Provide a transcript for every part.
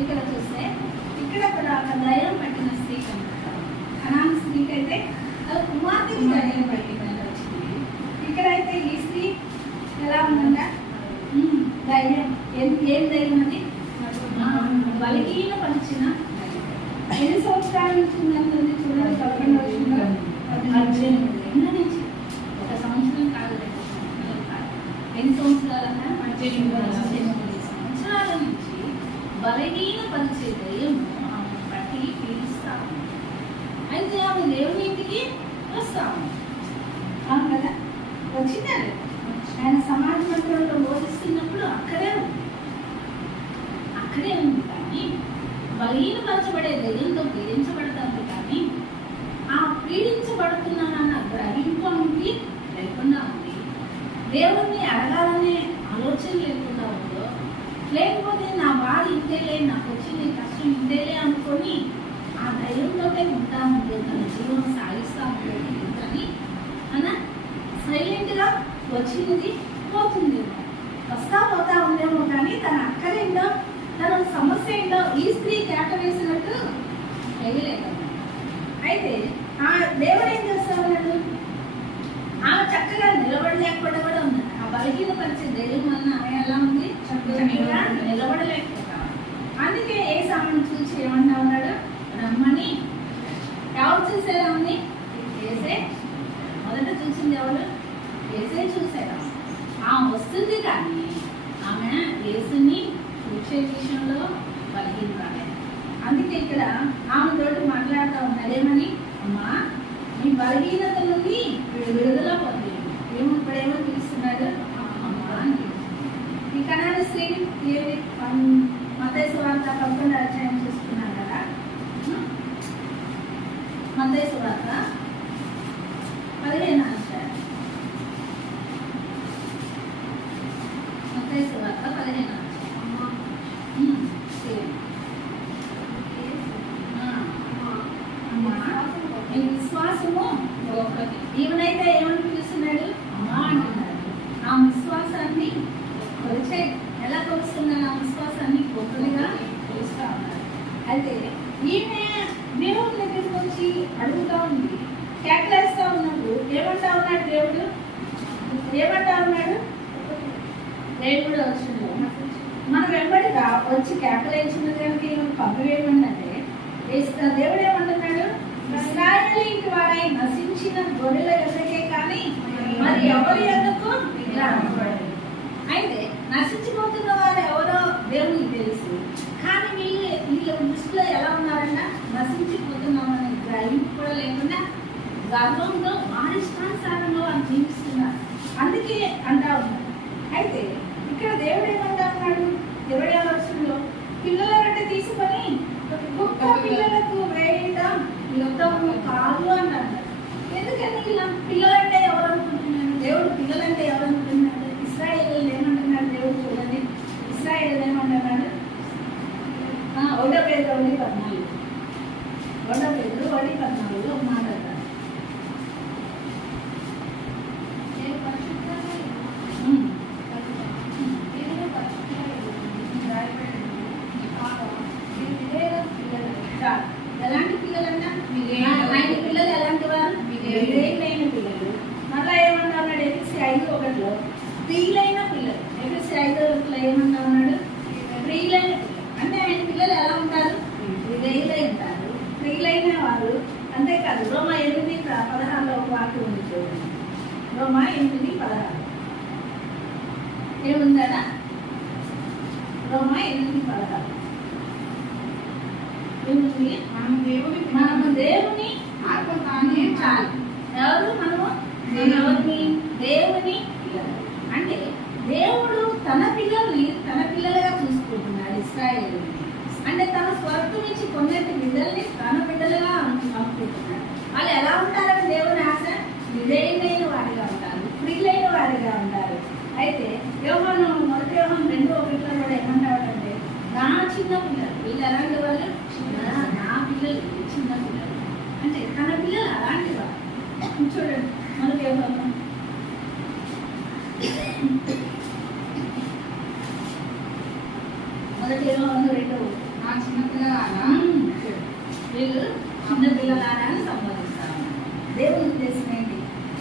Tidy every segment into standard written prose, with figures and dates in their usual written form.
ఇక్కడ చూస్తే ఇక్కడ ఒక దయ్యం పట్టిన స్త్రీ కనబడతారు. కనాన్ స్త్రీకి అయితే కుమార్తెకి దయ్యం పట్టిందని వచ్చింది. ఇక్కడైతే ఈ స్త్రీ ఎలా ఉందంట? దయ్యం. ఏం దయ్యం అది? బలహీన పరిచిన ఎన్ని సంవత్సరాల నుంచి ఉందంటుంది చూడండి. 11 వచ్చిందో 18 నుంచి, ఒక సంవత్సరం కాదు, 2 సంవత్సరాలు కాదు, ఎన్ని సంవత్సరాలన్నా 18 సంవత్సరాల నుంచి బలహీన పరిచే దయ్యం ఆమె బట్టి పీడిస్తాము. అయితే ఆమె దేవుని ఇంటికి వస్తాము. అవును కదా, వచ్చిందండి. ఆయన సమాజ మందిరంలో బోధిస్తున్నప్పుడు అక్కడే ఉంది కానీ బలహీనపరచబడే దయ్యంతో పీడించబడతాము. కానీ ఆ పీడించబడుతున్నానన్న గ్రహింపు ఆమెకి లేకుండా ఉంది. దేవుణ్ణి అడగాలనే ఆలోచన లేకుండా ఉందో, లేకపోతే నా బాధ ఇంతేలే, నాకు వచ్చింది కష్టం ఇంతేలే అనుకొని ఆ దయ్యంతోటే ఉంటా ఉందో, తన జీవనం సాగిస్తా ఉంటుంది కానీ అన్న సైలెంట్గా వచ్చింది పోతుంది, వస్తా పోతా ఉండేమో. కానీ తన అక్కరేంటో, తన సమస్య ఏంటో ఈ స్త్రీ కేట వేసినట్టు వేయలేదన్నమాట. అయితే ఆ దేవుడు ఏం చేస్తా ఉన్నాడు? ఆమె చక్కగా నిలబడలేకపోవడం కూడా ఉంది. ఆ బలహీన పరిచే దైవం వలన ఆమె ఎలా ఉంది? చక్కగా నిలబడలేకపోతా. అందుకే ఏ సామాను చూసి ఏమన్నా ఉన్నాడు? రమ్మని. ఎవరు చూసారు ఆమెని? వేసే. మొదట చూసింది ఎవరు? వేసే చూసారు. ఆమె వస్తుంది కానీ ఆమె వేసుని చూసే విషయంలో బలహీనరాలేదు. అందుకే ఇక్కడ ఆమె తోటి మాట్లాడుతూ ఉన్నాడేమని? అమ్మా, మీ బలహీనత నుండి విడుదల పొంది. ఇప్పుడేమో పిలుస్తున్నాడు? అమ్మా అని పిలుస్తున్నాడు. ఈ కనాన స్త్రీని మత్తయి సువార్త 11వ అధ్యాయం చూసుకున్నాం కదా. మత్తయి సువార్త 15వ అధ్యాయం. మత్తయి సువార్త 15వ అధ్యాయం. విశ్వాసము ఈవెనైతే ఏమని పిలుస్తున్నాడు? అమ్మా అంటున్నాడు. ఆ విశ్వాసాన్ని కొలిచే. ఎలా కొలుస్తున్నాడు? ఆ విశ్వాసాన్ని గొప్పగా కొలుస్తా ఉన్నాడు. అయితే ఈమె దేవుడి దగ్గరికి వచ్చి అడుగుతా ఉంది, కేకలేస్తా ఉన్నప్పుడు ఏమంటా ఉన్నాడు దేవుడు? ఏమంటా ఉన్నాడు? దేవుడు వచ్చిండు మన వెంబడిగా వచ్చి కేకలేసిన దానికి పంపివేయమంటే దేవుడు ఏమంటున్నాడు? ఇశ్రాయేలీయుల వారై నశించిన గొర్రెల ఎద్దకే కానీ మరి ఎవరి ఎద్దకు అయితే నశించిపోతున్న వారు ఎవరో దేవునికి తెలుసు. కానీ వీళ్ళ దృష్టిలో ఎలా ఉన్నారన్న? నశించిపోతున్నామని గ్రహింపు కూడా లేకుండా గర్వంలో వారిష్టానుసారంలో వాళ్ళు జీవిస్తున్నారు. అందుకే అంటా ఉన్నారు. అయితే ఇక్కడ దేవుడు ఏమంటా ఉన్నాడు? 20వ వచనంలో పిల్లలంటే తీసుకొని కుక్క పిల్లలకు వేయడం యుద్ధము కాదు అన్నాడు. ఎందుకని ఇలా పిల్లలంటే ఎవరు అనుకుంటున్నాడు? దేవుడు పిల్లలంటే ఎవరు అనుకుంటున్నాడు? ఇశ్రాయేలు ఏమంటున్నాడు దేవుడు? చూడండి, ఇశ్రాయేలు ఏమంటున్నాడు? 1 Pedro 1:14 1 Pedro 1:14 మాట్లాడతాడు. ఎలాంటి పిల్లలన్నా? ఆయన పిల్లలు ఎలాంటి వారు? విధేయులైన పిల్లలు. మళ్ళా ఏమన్నా ఉన్నాడు? ఎఫెసీ 5:1 ప్రియులైన పిల్లలు. ఎఫెసీ 5:1 ఏమన్నా ఉన్నాడు? ప్రియులైన పిల్లలు. అంటే ఆయన పిల్లలు ఎలా ఉంటారు? విధేయులై ఉంటారు, ప్రియులైన వారు. అంతేకాదు రోమా 8:16 ఒక వాక్యం ఉంది చూడండి. రోమా 8:16 ఏముందా? రోమా 8:16 ఏముంది? మనము దేవుని చాలు. ఎవరు మనము? ఎవరిని? దేవుని పిల్లలు. అంటే దేవుడు తన పిల్లల్ని తన పిల్లలుగా చూసుకుంటున్నాడు. ఇశ్రాయేలు అంటే తన స్వర్గం నుంచి కొన్నేటి బిడ్డల్ని తన బిడ్డలుగా అనుకుంటున్నాడు. వాళ్ళు ఎలా ఉంటారని దేవుని ఆశ? విధేయులైన వారిగా ఉంటారు, ప్రియులైన వారిగా ఉంటారు. అయితే యోహాను 1 యోహాను 2:1 కూడా ఏమంటాడంటే నా చిన్న పిల్లలు. వీళ్ళు ఎలాంటి వాళ్ళు? నా పిల్లలు చిన్న పిల్లలు. అంటే తన పిల్లలు అలాంటి వారు. చూడండి 1 యోహాను మొదటి 22 నా చిన్నపిల్లలారా వీళ్ళు చిన్న పిల్లలారా అని సంబోధిస్తాము. దేవుని ఉద్దేశం ఏంటి?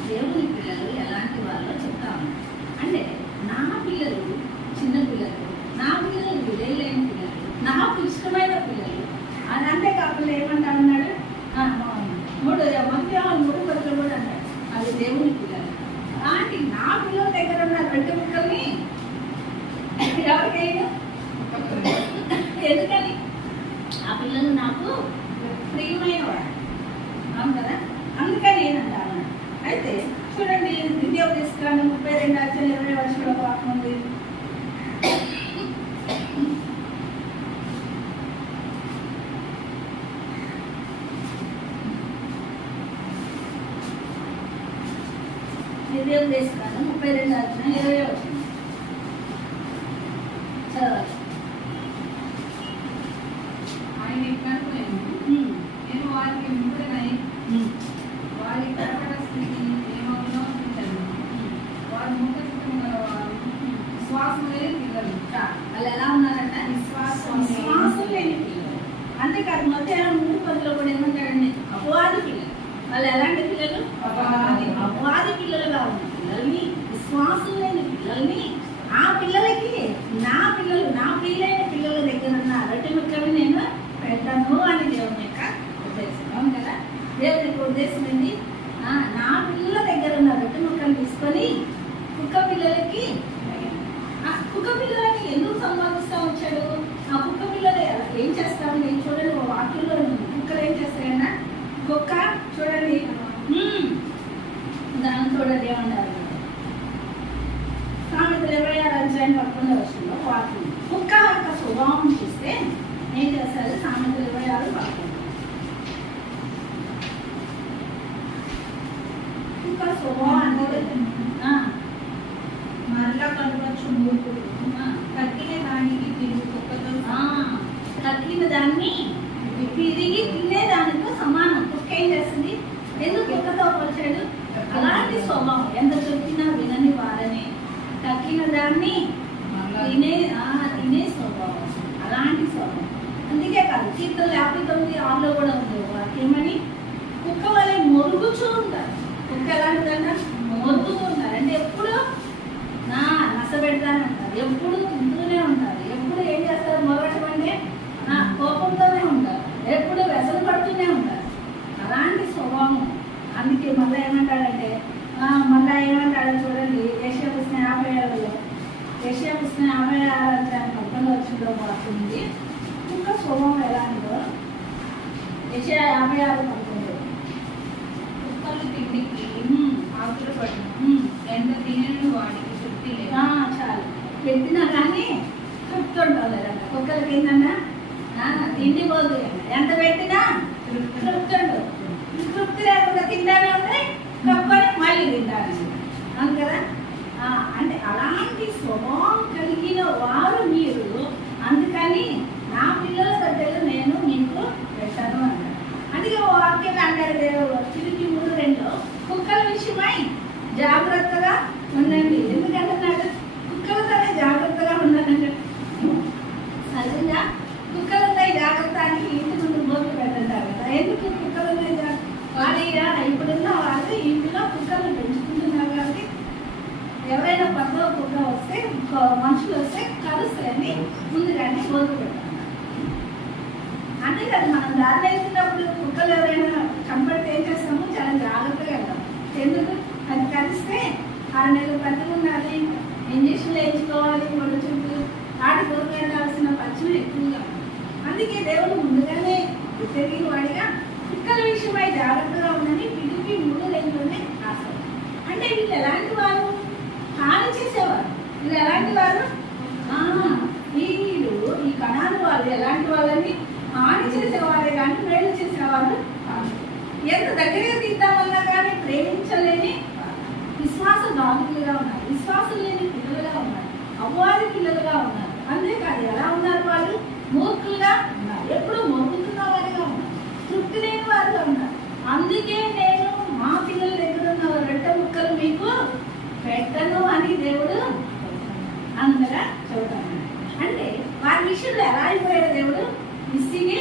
దేవుని పిల్లలు ఎలాంటి వాళ్ళో చెప్తాము. అంటే నా పిల్లలు చిన్న పిల్లలు, నా పిల్లలు విధేయులైన పిల్లలు, నాకు ఇష్టమైన పిల్లలు. అది అంతేకాకుండా ఏమంటా అన్నాడు, 3:10 కూడా అన్నాడు అది దేవుని పిల్లలు. అలాంటి నా పిల్లల దగ్గర ఉన్న 2 ముక్కల్ని ఎవరికైనా ఎందుకని ఆ పిల్లలు నాకు ప్రియమైన వాడు, అవును కదా, అందుకని ఏనంటాను. అయితే చూడండి, ద్వితీయోపదేశకాండం 32:20 వాక్యం ఉంది. ద్వితీయోపదేశకాండం 32:20 చదవాలి. ఆయన ఎట్లాంటి నేను వారికి విముఖుడనై వారి కరకట స్థితి ఏమవునో చూశాను. వారు మూఢ చిత్తము గలవారు, విశ్వాసం లేని పిల్లలు. వాళ్ళు ఎలా ఉన్నారంట? విశ్వాసం లేని పిల్లలు. అంతేకాదు మధ్యాహ్నం 3:10 కూడా ఏమంటాడండి? అపవాది పిల్లలు. వాళ్ళు ఎలాంటి పిల్లలు? అపవాది పిల్లలుగా ఉన్న పిల్లల్ని, విశ్వాసం లేని పిల్లల్ని, ఆ పిల్లలకి నా పిల్లలు, నా ప్రియులైన పిల్లల దగ్గర ఉన్న 2 ముక్కలు నేను పెడతాను అని దేవుని యొక్క ఉద్దేశం. అవును కదా, దేవుని యొక్క ఉద్దేశం ఏంటి? నా పిల్లల దగ్గర ఉన్న 2 ముక్కలు తీసుకొని కుక్క పిల్లలకి, కుక్క పిల్లలని ఎందుకు సంపాదిస్తా వచ్చాడు? ఆ కుక్క పిల్లలు ఏం చేస్తామని నేను చూడండి, వాక్యంలో కుక్కలు ఏం చేస్తాయన్నా, కుక్క చూడండి, దాన్ని చూడండి ఏమన్నారు, సామెతలు 26:11 వాక్యం. కుక్క యొక్క స్వభావం చూస్తే ఏం చేస్తారు? సామెతలు 26:11 కుక్క స్వభావం అంటే మరలా కనుగొచ్చు మూర్ఖుడు కక్కిన దానికి తిరిగి కుక్కతో కక్కిన దాన్ని తిరిగి తినేదానితో సమానం. కుక్క ఏం చేస్తుంది? ఎందుకు కుక్కతో పోల్చాడు? అలాంటి స్వభావం, ఎంత చెప్పినా వినని వారని, కక్కిన దాన్ని తినే స్వభావం, అలాంటి స్వభావం. అందుకే కాదు, కీర్తన 59:6 కూడా ఉంది వాక్యమని, కుక్క వలె మొరుగుచూ ఉంటారు. కుక్క ఎలాంటిదన్న మొరుగుతూ ఉంటారు. అంటే ఎప్పుడు నసబెడతానే ఉంటారు, ఎప్పుడు తింటూనే ఉంటారు, ఎప్పుడు ఏం చేస్తారు? మొరగటం అంటే కోపంతోనే ఉంటారు, ఎప్పుడు వ్యసన పడుతూనే ఉంటారు. అలాంటి స్వభావం. అందుకే మళ్ళీ ఏమంటాడంటే, మళ్ళీ ఏమంటాడో చూడండి, యెషయా పుస్తకం 56లో, యెషయా పుస్తకం 56:11 వస్తుంది. కుక్క స్వభావం ఎలాంటిదో యెషయా 56:11 కుక్కలు తిండికి ఆకులు పడిన ఎంత తినని వాడికి తృప్తి లేదు. చాలు పెట్టినా కానీ తృప్తి ఉండలేదంట. కుక్కలకి ఏంటన్నా తిండి పోదు, ఎంత పెట్టినా తృప్తి ఉండదు. తృప్తి లేకుండా తింటానే ఉంటాయి, కప్పుకొని మళ్ళీ తింటాను, అవును కదా. అంటే అలాంటి స్వభావం కలిగిన వారు మీరు, అందుకని నా పిల్లల దగ్గర నేను మీకు పెట్టాను అన్నాడు. అందుకే వాక్యం అంటారు దేవుడు Filipi 3:2 కుక్కల విషయమై జాగ్రత్తగా ఉండండి. ఎందుకంటున్నాడు? కుక్కలతోనే జాగ్రత్తగా ఉండాలంటే సరిగ్గా కుక్కలున్నాయి జాగ్రత్త అని ఇంటి ముందు బోర్డు పెట్టంటారు కదా. ఎందుకు కుక్కలున్నాయి వాడిగా ఇప్పుడున్న వాళ్ళు ఇంటిలో కుక్కలను పెంచుకుంటున్నారు కాబట్టి ఎవరైనా పక్కలో కుక్క వస్తే, మనుషులు వస్తే కలుస్తాయని ముందుగానే బోర్డు పెట్టారు. అంతే కదా, మనం దారి వెళ్తున్నప్పుడు కుక్కలు ఎవరైనా కనపడితే ఏం చేస్తాము? చాలా జాగ్రత్తగా వెళ్తాం. ఎందుకు? అది కలిస్తే 6 నెలలు పట్టుకు ఉండాలి, ఇంజక్షన్లు వేయించుకోవాలి, ఒళ్ళు చుట్టూ వాటి కొరకు వెళ్ళాల్సిన ఖర్చులు ఎక్కువగా. అందుకే దేవుడు ముందుగానే తెలియని వాడిగా కుక్కల విషయమై జాగ్రత్తగా ఉందని Filipi 3:2 రాశారు. అంటే వీళ్ళు ఎలాంటి వారు? హాని చేసేవారు. వీళ్ళు ఎలాంటి వారు? వీళ్ళు ఈ కణాలు వాళ్ళు ఎలాంటి వాళ్ళని? హాని చేసేవారే కానీ మేలు చేసేవారు కాదు. ఎంత దగ్గరగా తీద్దామన్నా కానీ ప్రేమించలేని విశ్వాసఘాతులుగా ఉన్నారు, విశ్వాసం లేని పిల్లలుగా ఉన్నారు, అపవాది పిల్లలుగా ఉన్నారు. అంతేకాదు ఎలా ఉన్నారు? వాళ్ళు మూర్ఖులుగా ఉన్నారు, ఎప్పుడు మొరుగుతున్న వారిగా ఉన్నారు, తృప్తి లేని వారుగా ఉన్నారు. అందుకే నేను మా పిల్లల దగ్గర ఉన్న 2 ముక్కలు మీకు పెట్టను అని దేవుడు అందరా చెబుతాను. అంటే వారి విషయంలో ఎలా అయిపోయాడు దేవుడు? విసిగి,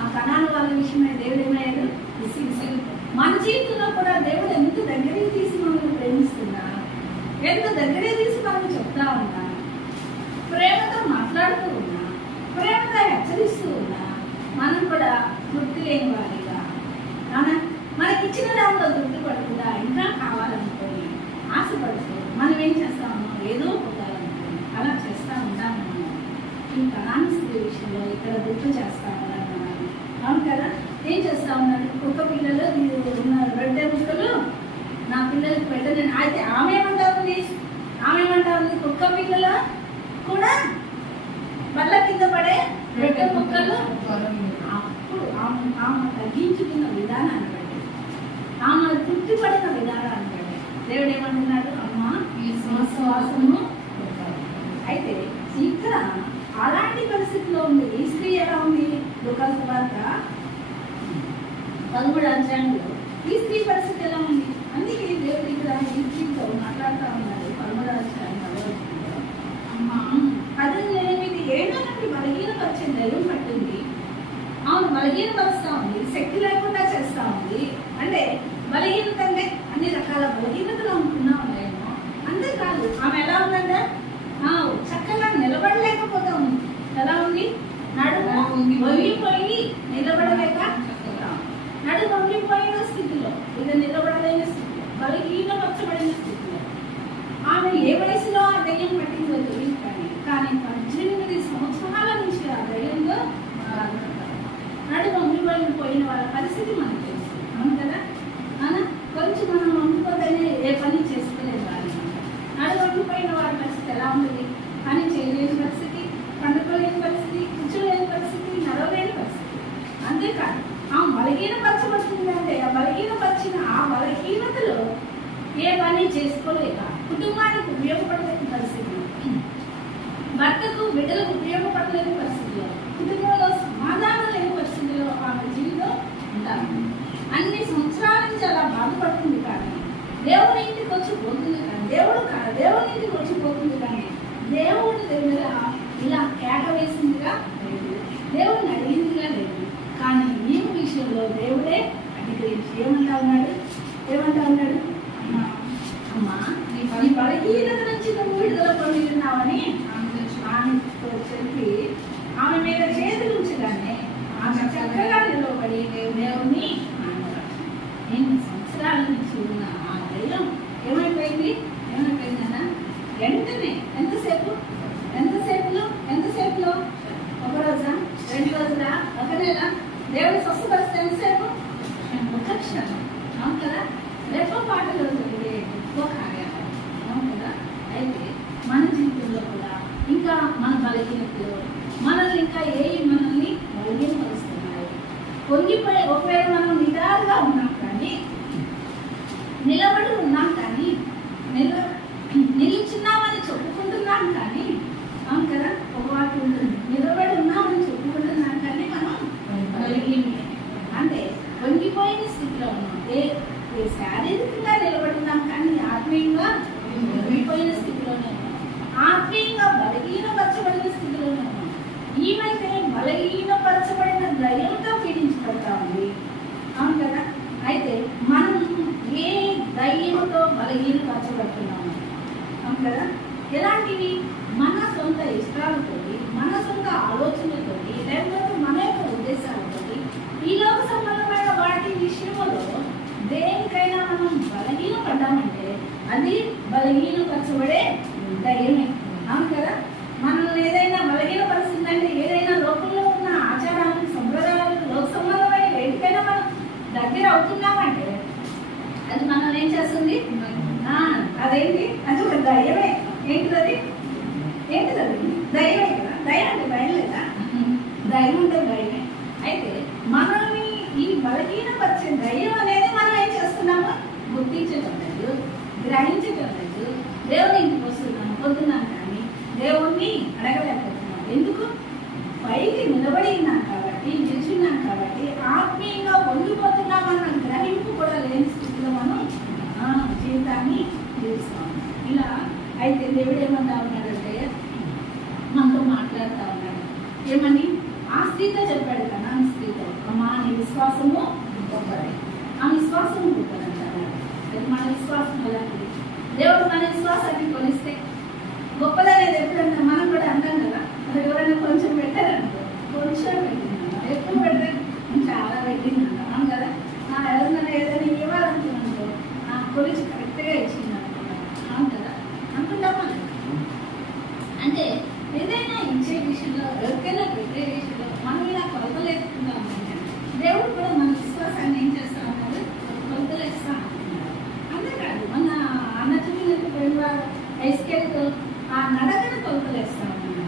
ఆ కణాల వాళ్ళ విషయమే దేవుడు ఏమయ్యాడు? విసిగి. మన జీవితంలో కూడా దేవుడు ఎంత దగ్గరికి తీసి మనల్ని ప్రేమిస్తున్నా, ఎంత దగ్గరే తీసి మనం చెప్తా ఉన్నా, ప్రేమతో మాట్లాడుతూ ఉన్నా, ప్రేమతో హెచ్చరిస్తూ ఉన్నా, మనం కూడా తృప్తి లేని వారిగా మనకి ఇచ్చిన దాంట్లో తృప్తి పడకుండా ఇంకా కావాలనుకొని ఆశపడుతూ మనం ఏం చేస్తాము? ఏదో పొందాలనుకోని అలా చేస్తూ ఉంటాము. మనం ఈ కణాన్ని స్త్రీ విషయంలో ఇక్కడ గుర్తు చేస్తా ఉన్నారు. అవును కదా? ఏం చేస్తా ఉన్నారు? కుక్క పిల్లలు ఉన్నారు, రొట్టె ముక్కలు నా పిల్లలకి పెట్టలేను. అయితే ఆమె ఏమంటా ఉంది? కుక్క పిల్లలు కూడా బల్ల కింద పడే రొట్టె ముక్కలు. అప్పుడు ఆమె తగ్గించుకున్న విధానాన్ని బట్టి, ఆమె తృప్తి పడిన విధానాన్ని బట్టి దేవుడు ఏమంటున్నాడు? అమ్మా ఈ శ్వాసము. అయితే ఇక్కడ అలాంటి పరిస్థితిలో ఉంది ఈ స్త్రీ. ఎలా ఉంది? లూకాసు సువార్త 13వ అధ్యాయంలో ఈ స్త్రీ పరిస్థితి ఎలా ఉంది? అందుకే దేవుడు ఇక్కడ ఈ స్త్రీతో మాట్లాడుతూ ఉన్నాడు. 13వ అధ్యాయంలో అమ్మా 18 ఏళ్ళ నుండి బలహీనపరిచే దైవం పట్టింది. అవును, బలహీనపరుస్తూ ఉంది, శక్తి లేకుండా చేస్తూ ఉంది. అంటే బలహీనత అంటే అన్ని రకాల బలహీనతలు అనుకున్నామేమో. అంతేకాదు, ఆమె ఎలా ఉందంటే చక్కగా నిలబడలేకపోతా ఉంది. ఎలా ఉంది? నడుము వంగిపోయి నిలబడలేక, నడుము వంగిపోయిన స్థితిలో, ఇక నిలబడలేని స్థితిలో, బలహీనపరచబడిన స్థితిలో. ఆమె ఏ వయసులో ఆ దయ్యం పట్టిందో తెలియదు, కానీ 18 సంవత్సరాల నుంచి ఆ దయ్యంలో నడుము వంగిపోయిన వాళ్ళ పరిస్థితి మనకు తెలుసు. అవును కదా? కొంచెం మనం వంగిపోతేనే ఏ పని చేసుకోలేదు వారి. నడుము వంగిపోయిన వారి పరిస్థితి ఎలా ఉంటుంది? పని చేయలేని పరిస్థితి, పండుకోలేని పరిస్థితి, కూర్చోలేని పరిస్థితి, నడవలేని పరిస్థితి. అంతేకాదు, ఆ బలహీనపరచబడుతుంది అంటే ఆ బలహీనపరిచిన ఆ బలహీనతలో ఏ పని చేసుకోలేక, కుటుంబానికి ఉపయోగపడలేని పరిస్థితి, భర్తకు బిడ్డలకు ఉపయోగపడలేని పరిస్థితిలో, కుటుంబంలో సమాధానం లేని పరిస్థితిలో ఆమె జీవితం ఉంటారు. అన్ని సంవత్సరాల నుంచి అలా బాధపడుతుంది. కానీ దేవుని ఇంటికి వచ్చి పోతుంది, కానీ దేవుని ఇంటికి వచ్చి పోతుంది. కానీ దేవుడి దగ్గర ఇలా కేక వేసిందిగా లేదు, దేవుడిని అడిగిందిగా లేదు. కానీ ఈ విషయంలో దేవుడే అంగీకరించి ఏమంటా ఉన్నాడు? అమ్మా నీ బలహీనత నుంచి నువ్వు విడుదల పొందుతున్నావని ఆమెతో చెప్పి ఆమె మీద చేతులు ఉంచగానే ఆమె చక్కగా నిలబడి దేవుని 8 సంవత్సరాల నుంచి ఉన్న ఆ దైవం ఏమైపోయిందన్నా వెంటనే ఎంతసేపులో 1 రోజా, 2 రోజులా, 1 నెల? దేవుడు స్వస్థపరిస్తే ఎంతసేపు? 1 క్షణం. అవును కదా? రెప్ప పాటలో జరిగే గొప్ప కార్యాలు. అవును కదా? అయితే మన జీవితంలో కూడా ఇంకా మన బలహీనతలో మనల్ని ఇంకా మనల్ని బలహీనపరుస్తున్నాయి. పొంగిపోయి ఒకవేళ మనం నిదారుగా ఉన్నాం, కానీ నిలబడి ఉన్నాం, కానీ నిలుచున్నామని చెప్పుకుంటున్నాం, కానీ అవును కదా? ఒక వాటి ఉంటుంది, నిలబడి ఉన్నామని చెప్పుకుంటున్నాం, కానీ మనం బలహీనమే. అంటే వంగిపోయిన స్థితిలో ఉన్నాం. శారీరకంగా నిలబడున్నాం, కానీ ఆత్మీయంగా వంగిపోయిన స్థితిలోనే ఉన్నాం, ఆత్మీయంగా బలహీనపరచబడిన స్థితిలోనే ఉన్నాం. ఈమైతే బలహీనపరచబడిన దయ్యంతో పీడించబడతా ఉంది. అవును కదా? అయితే మనం ఏ దయ్యంతో బలహీనపరచబడుతున్నాము? అవును కదా? ఎలాంటివి? మన సొంత ఇష్టాలతో, మన సొంత ఆలోచనలతో, లేకపోతే మన యొక్క ఉద్దేశాలతో, ఈ లోక సంబంధమైన వాటి విషయంలో దేనికైనా మనం బలహీనపడ్డామంటే అది బలహీనపరచబడే దయ్యమే. అవును కదా? మనల్ని ఏదైనా బలహీనపరిచిందంటే, ఏదైనా లోకంలో ఉన్న ఆచారాలు, సంప్రదాయాలు, లోక సంబంధమైన వేటికైనా మనం దగ్గర అవుతున్నామంటే అది మనల్ని ఏం చేస్తుంది? అదేంటి? అది ఒక దయ్యమే. ఏంటిది? దయ్యమే కదా? దయ్యం అంటే భయం లేదా? దయ్యం అంటే భయమే. అయితే మనల్ని ఈ బలహీనపరిచే దయ్యం అనేది మనం ఏం చేస్తున్నాము? గుర్తించడం లేదు, గ్రహించడం లేదు. దేవుని ఇంటికి వస్తున్నాం, కానీ దేవుణ్ణి అడగలేకపోతున్నాం. ఎందుకు? పైకి నిలబడి ఉన్నాం కాబట్టి, నిలిచున్నాం కాబట్టి, ఆత్మీయంగా వంగిపోతున్నామన్న గ్రహింపు కూడా లేని స్థితిలో మనం జీవితాన్ని అయితే దేవుడు ఏమంటా ఉన్నాడంటే మనతో మాట్లాడుతూ ఉన్నాడు. ఏమని? ఆ స్త్రీతో చెప్పాడు కదా, ఆ స్త్రీతో, అమ్మా నీ విశ్వాసము గొప్పది, ఆ విశ్వాసము గొప్పదంటారు. మన విశ్వాసం అలాంటిది. దేవుడు మన విశ్వాసాన్ని కొలిస్తే గొప్పదనేది ఎప్పుడన్నా మనం కూడా అంటాం కదా. అది ఎవరైనా కొంచెం పెట్టారనుకో, కొంచెం పెట్టిందన్న, ఎక్కువ పెడితే చాలా పెట్టిందంట, అవును కదా. ఎవరినైనా ఏదైనా ఇవ్వాలనుకున్నానుకో కొలిచి కరెక్ట్గా ఇచ్చింది అనుకున్నాను, అవును కదా, అనుకుంటాం మనం. అంటే ఏదైనా ఇచ్చే విషయంలో, ఎవరికైనా పెట్టే విషయంలో మనం ఇలా కొలతలేసుకుంటాం. దేవుడు కూడా మన విశ్వాసాన్ని ఏం చేస్తా ఉన్నారు? కొలతలేస్తా అంటున్నారు. అంతేకాదు మన అన్నచుకున్నట్టు పోయిన ఐస్కెల్తో ఆ నడకను కొలతలేస్తా ఉన్నారు.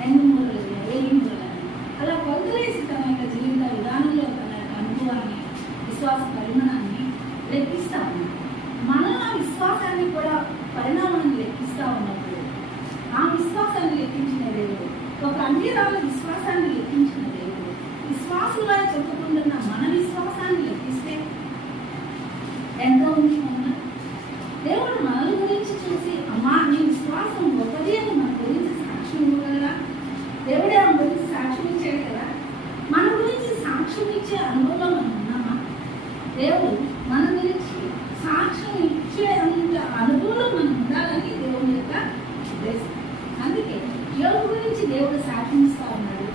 2 మూరలు 1000 మూరలని అలా కొలతలేసి తన యొక్క జీవిత విధానంలో తన యొక్క అనుభవాన్ని, విశ్వాస పరిమాణాన్ని లెక్కిస్తా ఉన్నారు. మనం ఆ విశ్వాసాన్ని కూడా పరిణామాన్ని లెక్కిస్తా ఉన్నప్పుడు ఆ విశ్వాసాన్ని లెక్కించిన దేవుడు, ఒక అన్యరాల విశ్వాసాన్ని లెక్కించిన దేవుడు, విశ్వాసులా చెప్పుకుంటున్న మన విశ్వాసాన్ని లెక్కిస్తే ఎంతో ఉంది. దేవుడు మన గురించి చూసి అమ్మా నీ విశ్వాసం గొప్పది అని మన గురించి సాక్ష్యం ఇవ్వగలరా? దేవుడే మన గురించి సాక్ష్యం ఇచ్చాడు కదా. మన గురించి సాక్ష్యం ఇచ్చే అనుభవంలో మనం ఉన్నామా? దేవుడు మన గురించి సాక్ష్యం ఇచ్చే అనుభవంలో మనం ఉండాలని దేవుని యొక్క ఉద్దేశం. అందుకే యోబు గురించి దేవుడు సాక్ష్యం ఇస్తా ఉన్నాడు.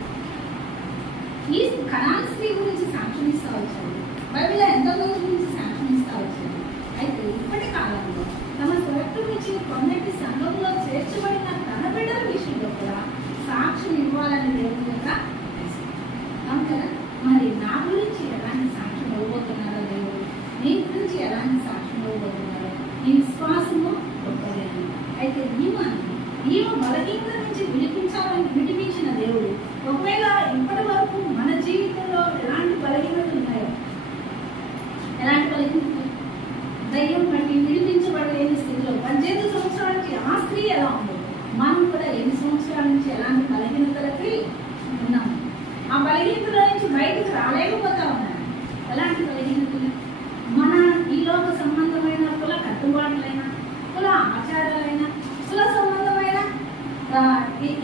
ఈ కనాన్ స్త్రీ గురించి సాక్ష్యం ఇస్తా వచ్చాడు. బైబిల్లో ఎంతమంది గురించి సాక్ష్యం ఇస్తా వచ్చాడు. అయితే ఇప్పటి కాలంలో తమ స్వరక్తం నుంచి కొన్నటి సంఘంలో చేర్చబడిన తన బిడ్డల విషయంలో కూడా సాక్ష్యం ఇవ్వాలని దేవుని యొక్క ఉద్దేశం. అవును కదా. మరి నా గురించి ఎలాంటి సాక్ష్యం ఇవ్వబోతున్నారో దేవుడు, నీ గురించి ఎలాంటి సాక్ష్యం ఇవ్వబోతున్నారో, నీ విశ్వాసము గొప్పది అని. అయితే ఈమె బలహీనత నుంచి విడిపించిన దేవుడు ఒకవేళ ఇప్పటి వరకు మన జీవితంలో ఎలాంటి బలహీనతలు ఉన్నాయో, ఎలాంటి బలహీనతలు, దయ్యం బట్టి విడిపించబడలేని స్థితిలో 18 సంవత్సరాల నుంచి ఆ స్త్రీ ఎలా ఉందో, మనం కూడా 8 సంవత్సరాల నుంచి ఎలాంటి బలహీనతలకి ఉన్నాము. ఆ బలహీనతల నుంచి బయటకు రాలేకపోతా ఉన్నాను. ఎలాంటి బలహీనతలు? మన ఈ లోక సంబంధమైన కుల కట్టుబాట్లైనా, కుల ఆచారాలైనా, కుల సంబంధమైన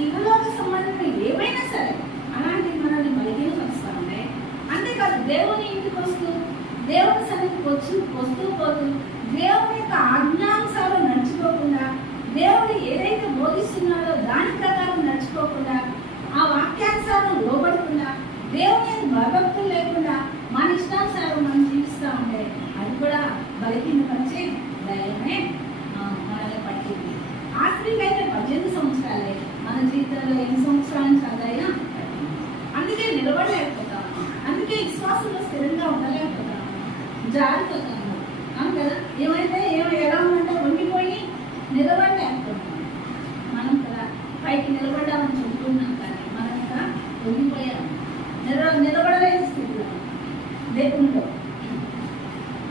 ఇహలోక సంబంధమైన ఏమైనా సరే అలాంటివి మనల్ని బలహీనపరుస్తూ ఉన్నాయి. అంతేకాదు దేవుని ఇంటికి వస్తూ, దేవుని సన్నిధికి వస్తూ పోతూ, దేవుని యొక్క ఆజ్ఞానుసారం నడుచుకోకుండా, దేవుడు ఏదైతే బోధిస్తున్నాడో దాని ప్రకారం నడుచుకోకుండా, ఆ వాక్యానుసారం లోబడకుండా, దేవుని భయభక్తులు లేకుండా మన ఇష్టానుసారం మనం జీవిస్తూ ఉంటే అది కూడా బలహీనపరిచే దయమే మనల్ని పట్టింది. ఆ స్త్రీకి అయితే 18 సంవత్సరాలే, మన జీవితంలో 8 సంవత్సరాల నుంచి అదైనా అందుకే నిలబడలేకపోతాం. అందుకే విశ్వాసంలో స్థిరంగా ఉండలేకపోతాం, జారిపోతాము. అవును కదా. ఏమైతే ఎలా ఉందంటే వండిపోయి నిలబడలేకపోతాం. మనం కదా పైకి నిలబడ్డామని చెబుతున్నాం, కానీ మనం కదా వండిపోయాము, నిలబడలేని స్థితిలో, దేవునిలో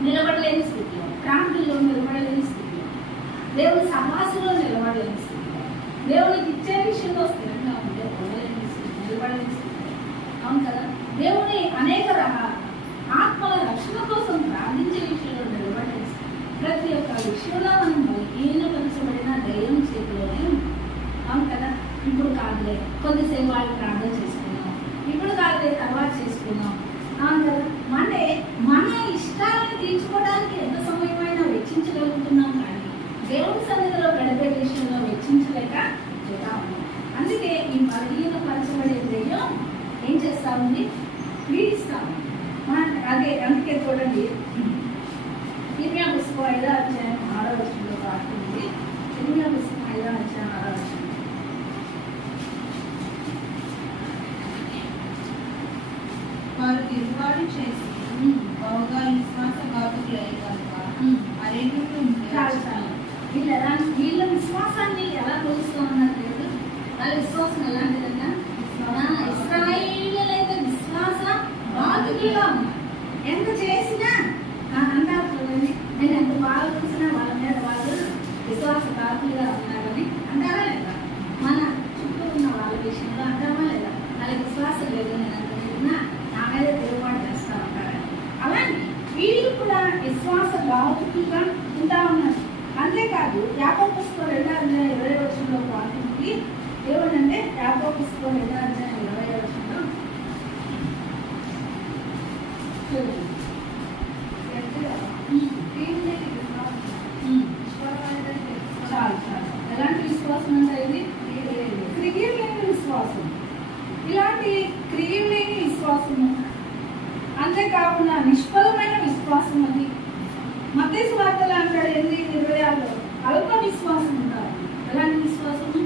నిలబడలేని స్థితిలో, ప్రాంతంలో నిలబడలేని స్థితిలో, దేవుని సమాసంలో నిలబడలేని స్థితిలో, దేవునికి ఇచ్చే విషయంలో స్థిరంగా ఉంటే ఉండలేని స్థితి, నిలబడలేని స్థితిలో. అవును కదా. దేవుని అనేక ఆత్మల రక్షణ కోసం ప్రార్థించే విషయంలో నిలబడలేని స్థితి. ప్రతి ఒక్క విషయంలో మనం బలహీనపరచబడిన దైవం చేతిలోనే ఉంది. అవును కదా. ఇప్పుడు కాదులే కొద్దిసేపు వాళ్ళు ప్రార్థన చేసుకున్నాం, ఇప్పుడు కాదులే తర్వాత చేసుకున్నాం. అవును కదా. మన ఇష్టాలను తీర్చుకోవడానికి ఎంత సమయమైనా వెచ్చించగలుగుతున్నాం, కానీ దేవుని సన్నిధిలో గడిపే విషయంలో వెచ్చించలేక జగా ఉన్నాం. అందుకే ఈ బలహీనపరచబడే దెయ్యం ఏం చేస్తా ఉంది? పీడిస్తా ఉంది. అదే అందుకే చూడండి, ఇర్మియా పుస్తకం 5వ అధ్యాయం 6వ వచనంలో రాస్తుంది. ఇర్మియా పుస్తకం 5వ అధ్యాయం 6వ వచనం. వారు తిరుగుబాటు చేసి బాగా విశ్వాసఘాతకులయ్యే కనుక వీళ్ళ విశ్వాసాన్ని ఎలా కొలుస్తూ ఉన్నారు లేదు? వాళ్ళ విశ్వాసం ఎలాంటిదన్నా, ఇశ్రాయేలీయులైతే విశ్వాస ఘాతకులుగా ఉన్నారు. ఎంత చేసినా అంటారు చూడండి, నేను ఎంత బాగా చూసినా వాళ్ళ మీద వాళ్ళు విశ్వాసఘాతకులుగా ఉన్నారని అంటారా లేదా? మన చుట్టూ ఉన్న వాళ్ళ విషయంలో అంటామా లేదా? వాళ్ళకి విశ్వాసం లేదు, నేను అంత చెప్పినా నా మీద తిరుగుబాటు చేస్తా ఉంటారని. అలాంటి వీళ్ళు కూడా విశ్వాస ఘాతకులుగా ఉంటా ఉన్నారు. అంతేకాదు యాకోబు పుస్తకం 2:20 వాక్యంకి ఏమనంటే యాకోబు పుస్తకం 2:20 చూడండి. చాలు చాలు. ఎలాంటి విశ్వాసం అంటే ఇది క్రియలు లేని విశ్వాసం. ఇలాంటి క్రియలు లేని విశ్వాసము, అంతేకాకుండా నిష్ఫలమైన విశ్వాసం అది. మత్తయి సువార్తలో అంటాడు 8:26 అల్ప విశ్వాసం ఉంటారు. ఎలాంటి విశ్వాసము?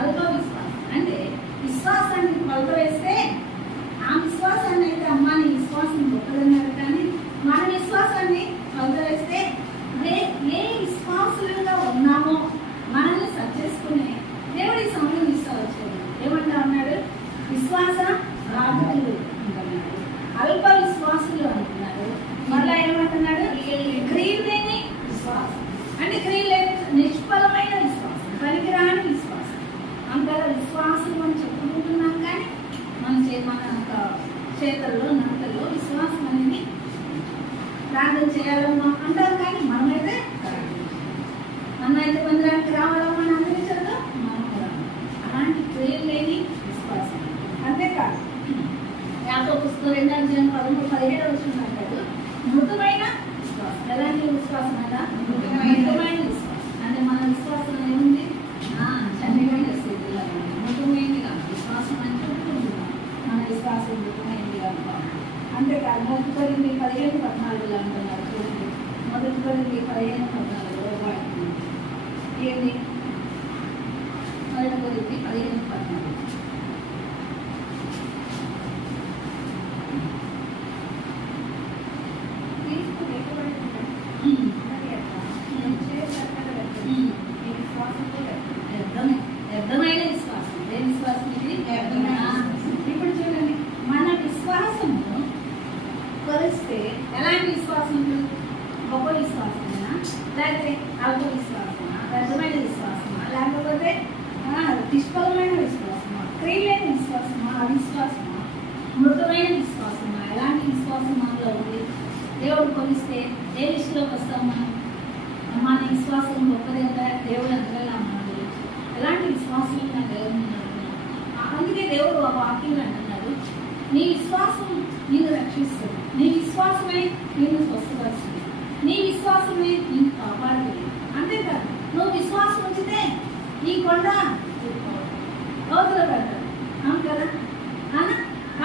అల్ప విశ్వాసం. అంటే విశ్వాసాన్ని కొలత వేస్తే ఆ విశ్వాసాన్ని అయితే అమ్మా నీ విశ్వాసం గొప్పదన్నారు, కానీ మన విశ్వాసాన్ని కొలత వేస్తే ఏ విశ్వాసులుగా ఉన్నామో మనల్ని సరి చేసుకునే దేవుడి సమయం ఇస్తావచ్చు. ఏమంటా ఉన్నాడు? విశ్వాస రాజులు అంటున్నాడు, అల్ప విశ్వాసులు అంటున్నాడు. మళ్ళా ఏమంటున్నాడు? క్రియలు లేని విశ్వాసం. అంటే క్రియలు లేని నిష్ఫలమైన విశ్వాసం, పనికిరాని విశ్వాసం. అంతగా విశ్వాసం అని చెప్పుకుంటున్నాం, కానీ మన చేతల్లో నడతల్లో విశ్వాసం అనేది ప్రార్థన చేయాలమ్మా అంటారు, కానీ మనమైతే మనమైతే మందిరానికి రావాలమ్మా అని అందరించదు, మనం అలాంటి క్రియలు లేని విశ్వాసం. అంతేకాదు యాకోబు పుస్తకం 2:13 అంటాడు మృదుమైన విశ్వాసం. ఎలాంటి విశ్వాసం అంట? మృదుమైన విశ్వాసం. అంటే మన విశ్వాసం ఏముంది? చనిపోయిన స్థితిలో మృదుమైనదిగా విశ్వాసం అని చెప్పుకుంటున్నాం. మన విశ్వాసం మృదుమైనదిగా అనుకోవాలి. అంతేకాదు 1 కొరింథీ 15:14 అంటున్నారు. చూడండి, 1 కొరింథీ 15:14 ఏంటి? 1 కొరింథీ 15:14 వ్యర్థమైన విశ్వాసం. ఏ విశ్వాసం ఇది? ఇప్పుడు చూడండి, మన విశ్వాసము కొలిస్తే ఎలాంటి విశ్వాసం? గొప్ప విశ్వాసమేనా, లేకపోతే అల్ప విశ్వాసమా, వ్యర్థమైన విశ్వాసమా, లేకపోతే నిష్ఫలమైన విశ్వాసమా, క్రియలేని విశ్వాసమా, అవిశ్వాసమా, మృతమైన విశ్వాసమా? ఎలాంటి విశ్వాసం మనలో ఉంది? దేవుడు కొలిస్తే ఏ విషయంలోకి వస్తాం మనం? మన విశ్వాసం గొప్పది అంటే దేవుడు అంతగా మన గురించి ఎలాంటి విశ్వాసం నా దేవుడు అంటున్నాడు. అందుకే దేవుడు ఆ వాక్యం అంటున్నాడు, నీ విశ్వాసం నిన్ను రక్షిస్తుంది, నీ విశ్వాసమే నిన్ను స్వస్థపరుస్తుంది, నీ విశ్వాసమే నిన్ను కాపాడుతుంది. అంతేకాదు నువ్వు విశ్వాసం ఉంచితే ఈ కొండ అవతల పెడతాడు. అవును కదా?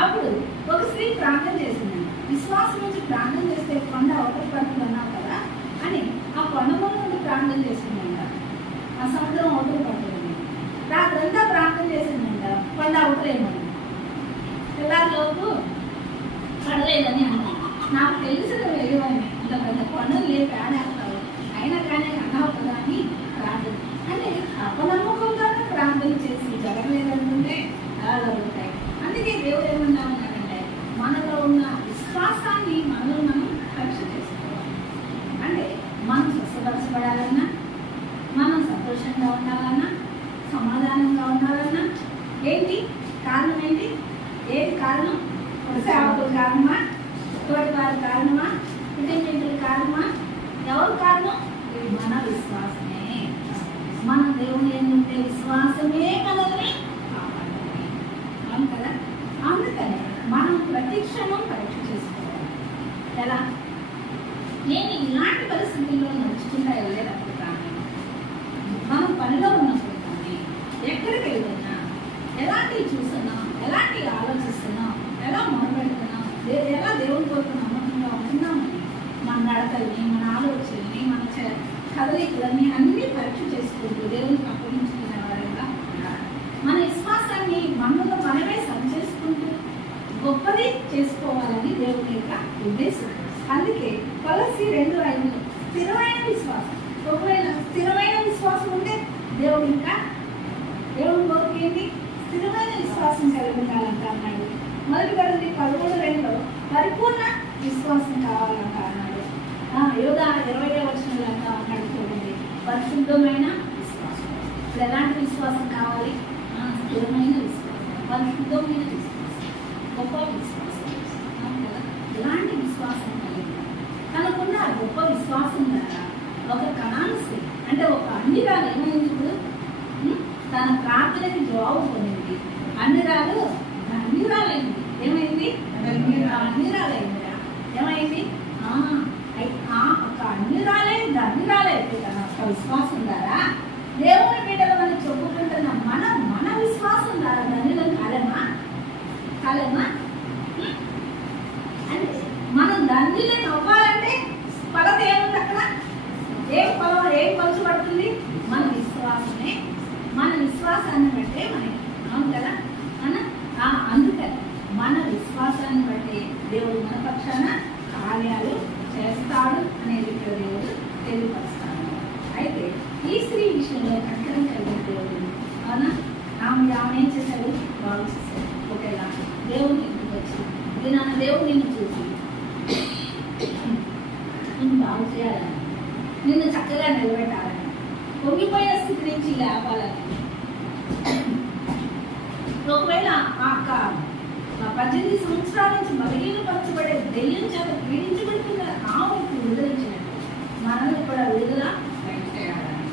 అప్పుడు ఒక స్త్రీ ప్రార్థన చేసింది, విశ్వాసం నుంచి ప్రార్థన చేస్తే కొండ అవతల పడుతుంది అన్నావు కదా అని ఆ కొండ నుండి ప్రార్థన చేసిందంట. ఆ సముద్రం అవతల పడుతుంది. రాత్రంతా ప్రార్థన చేసిందంట, కొండ అవతలేమని. పిల్లలలోపు పడలేదని అన్నాను. నాకు తెలిసిన వేయమని ఇంత పెద్ద కొండలు లేక ఆడేస్తావు, అయినా కానీ అన్నావు కదా అని ప్రార్థన. అంటే అపనమ్మకంగానే ప్రార్థన చేసి జరగలేదనుకుంటే అలా జరుగుతాయి. అందుకే దేవుడు ఏమన్నా ఉన్నాడంటే మనలో ఉన్న విశ్వాసాన్ని మనలో మనం పరీక్ష చేసుకోవాలి. అంటే మనం స్వస్థపరచబడాలన్నా, మనం సంతోషంగా ఉండాలన్నా, సమాధానంగా ఉండాలన్నా ఏంటి కారణం? ఏంటి? ఏది కారణం? సేవకుల కారణమా, తోటివారి కారణమా, కుటుంబీకుల కారణమా? ఎవరు కారణం? మన విశ్వాసమే. మన దేవుని ఏంటంటే విశ్వాసమే మనల్ని కాపాడాలి. అవును కదా? అందుకని మనం ప్రతి క్షణం పరీక్ష చేసుకోవాలి. ఎలా? నేను ఇలాంటి పరిస్థితుల్లో నడుచుకుంటా వెళ్ళేటప్పుడు కానీ, మనం పనిలో ఉన్నప్పుడు కానీ, ఎక్కడికి వెళ్తున్నా, ఎలాంటివి చూస్తున్నాం, ఎలాంటి ఆలోచిస్తున్నాం, ఎలా మొదలుపెడుతున్నాం, ఎలా దేవుని కొరకు నమ్మకంగా ఉన్నామని మన నడకల్ని, మన ఆలోచనల్ని, మన కదలికలన్నీ అన్ని పరీక్ష చేసుకుంటూ దేవునికి అప్పగించుకునే వారంగా ఉండాలి. మన విశ్వాసాన్ని మనలో మనమే సరి చేసుకుంటూ గొప్పది చేసుకోవాలని దేవుని యొక్క ఉద్దేశం. అందుకే కొలస్సీ 2:5 స్థిరమైన విశ్వాసం. ఒకవేళ స్థిరమైన విశ్వాసం ఉంటే దేవుడు ఇంకా దేవుని కొరకు ఏంటి? స్థిరమైన విశ్వాసం కలిగి ఉండాలంట అన్నాడు. 1 కొరింథీ 13:2 పరిపూర్ణ విశ్వాసం కావాలంట అన్నాడు. యోధా 20వ అంటా అన్నాడు. చూడండి, పరిశుద్ధమైన విశ్వాసం. ఇప్పుడు ఎలాంటి విశ్వాసం కావాలి? స్థిరమైన విశ్వాసం, పరిశుద్ధమైన విశ్వాసం, గొప్ప విశ్వాసం. కదా? ఎలాంటి విశ్వాసం కలిగి తనకున్న గొప్ప విశ్వాసం ద్వారా ఒక కణాన్ని అంటే ఒక అన్నిరాలు ఏమైంది ఇప్పుడు తన ప్రార్థనకి జవాబు పొందింది. అన్నిరాలు ధన్యురాలైంది. ఏమైంది? ధన్యురాలైందిరా. ఏమైంది? ఒక అన్నిరాలే ధన్యురాలైతే తన ఒక్క విశ్వాసం ద్వారా దేవుని బిడ్డలు మనం చెప్పుకుంటున్న మన విశ్వాసం ద్వారా ధన్యులం కాలేమా అంటే మనం ధన్యులను అవ్వాలంటే కొలత ఏముంది అక్కడ? ఏం పంచబడుతుంది? మన విశ్వాసమే. మన విశ్వాసాన్ని బట్టే మనకి అవును కదా. అందుకని మన విశ్వాసాన్ని బట్టి దేవుడు మన పక్షాన కార్యాలు చేస్తాడు అనేది ఇక్కడ దేవుడు తెలియపరుస్తాడు. అయితే ఈ స్త్రీ విషయంలో కనికరం కలిగిన దేవుడు అవునా, ఆమె ఏం చేశాడు? బాగు చేశాడు. ఒకేలా దేవుడు ఇంటికి వచ్చి దేవుడు నిన్ను చూసి నిన్ను బాగు చేయాలని, నిన్ను చక్కగా నిలబెట్టాలని, పొంగిపోయిన స్థితి నుంచి లేపాలని. ఒకవేళ ఆ 18 సంవత్సరాల నుంచి బలహీనపరచబడే దెయ్యం చేత పీడించబడుతున్న ఆమెకు విడుదలించినట్టు మనల్ని కూడా విడుదల చేయాలని.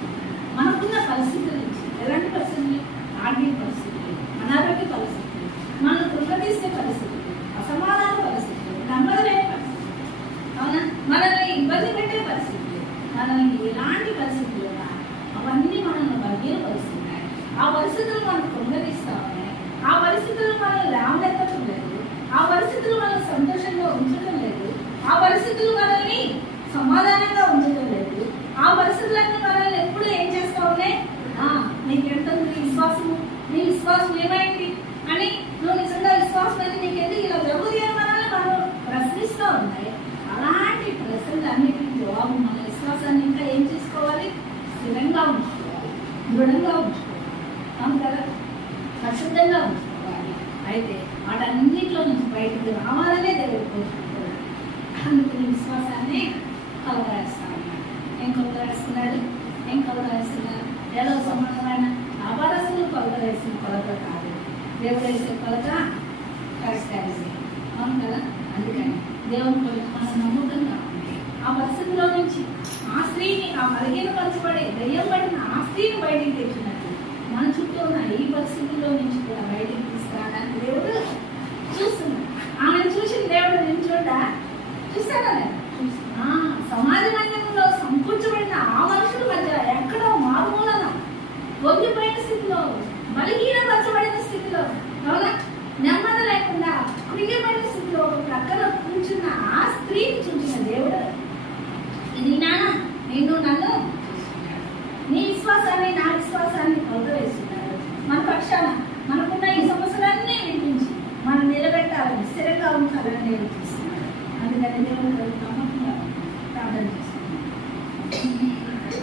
మనకున్న పరిస్థితుల నుంచి, ఎలాంటి పరిస్థితులు? ఆర్థిక పరిస్థితులు, అనారోగ్య పరిస్థితులు, మనల్ని కృపతీసే పరిస్థితులు, అసమాధాన పరిస్థితులు, నమ్మలేని పరిస్థితులు, అవునా, మనల్ని ఇబ్బంది పెట్టే పరిస్థితులు, మనల్ని ఎలాంటి పరిస్థితులు అవన్నీ మనల్ని బలహీనపరుస్తున్నాయి. ఆ పరిస్థితులు మనం కృపతీస్తా ఉన్నాయి. ఆ పరిస్థితులు మనం లేవనెత్తడం లేదు. ఆ పరిస్థితులు మనం సంతోషంగా ఉంచడం లేదు. ఆ పరిస్థితులు మనల్ని సమాధానంగా ఉంచడం లేదు. ఆ పరిస్థితులన్నీ మనల్ని ఎప్పుడు ఏం చేస్తా ఉన్నాయి? నీకెంత విశ్వాసము, నీ విశ్వాసం ఏమైంది అని, నువ్వు నిజంగా విశ్వాసం అయితే నీకెందుకు ఇలా జరుగుతుంది అని మనల్ని మనం ప్రశ్నిస్తూ ఉన్నాయి. అలాంటి ప్రశ్నలన్నిటికీ జవాబు మన విశ్వాసాన్ని ఇంకా ఏం చేసుకోవాలి? స్థిరంగా ఉంచుకోవాలి, దృఢంగా ఉంచుకోవాలి, అవును కదా, పరిశుద్ధంగా ఉంచుకోవాలి. అయితే వాటన్నింటిలో నుంచి బయటకు రావాలనే దేవుడు కోరుకుంటున్నాడు. అందుకని విశ్వాసాన్ని కలగరేస్తాడు. ఏం కలగరేస్తున్నాడు? ఏదో సంబంధమైన అపరస్తులు కొలతవేసిన కొలత కాదు, దేవుడు వేసే కొలత కరెక్ట్ వేసే, అవును కదా. అందుకని దేవుని కొలత మనం నమ్మకంగా ఉంది. ఆ పరిస్థితిలో నుంచి ఆ స్త్రీని, ఆ బలహీనపరచబడే దయ్యం పడిన ఆ స్త్రీని బయటికి తెచ్చినట్టు మన చుట్టూ ఉన్న ఈ పరిస్థితుల్లో నుంచి కూడా బయటికి తీసుకురావడానికి దేవుడు చూస్తున్నాడు. ఆమెను చూసిన దేవుడు నేను చూస్తాడా? సమాజ మందిరంలో సంకూర్చబడిన ఆ మనుషుల మధ్య ఎక్కడో మారుమూలన వంగిపోయిన స్థితిలో, బలహీనపరచబడిన స్థితిలో, అవునా, నెమ్మది లేకుండా కృంగిపోయిన స్థితిలో ఒక ప్రక్కన కూర్చున్న ఆ స్త్రీని చూసిన దేవుడు, ఇది నిన్ను నన్ను నీ విశ్వాసాన్ని నా విశ్వాసాన్ని కొలతవేస్తున్నాడు. మన పక్షాన మనకున్న ఈ సమస్యలన్నీ వినిపించి మనం నిలబెట్టాలని, స్థిరంగా ఉంచాలని నేను చూస్తున్నాడు. అందుకని దేవుడు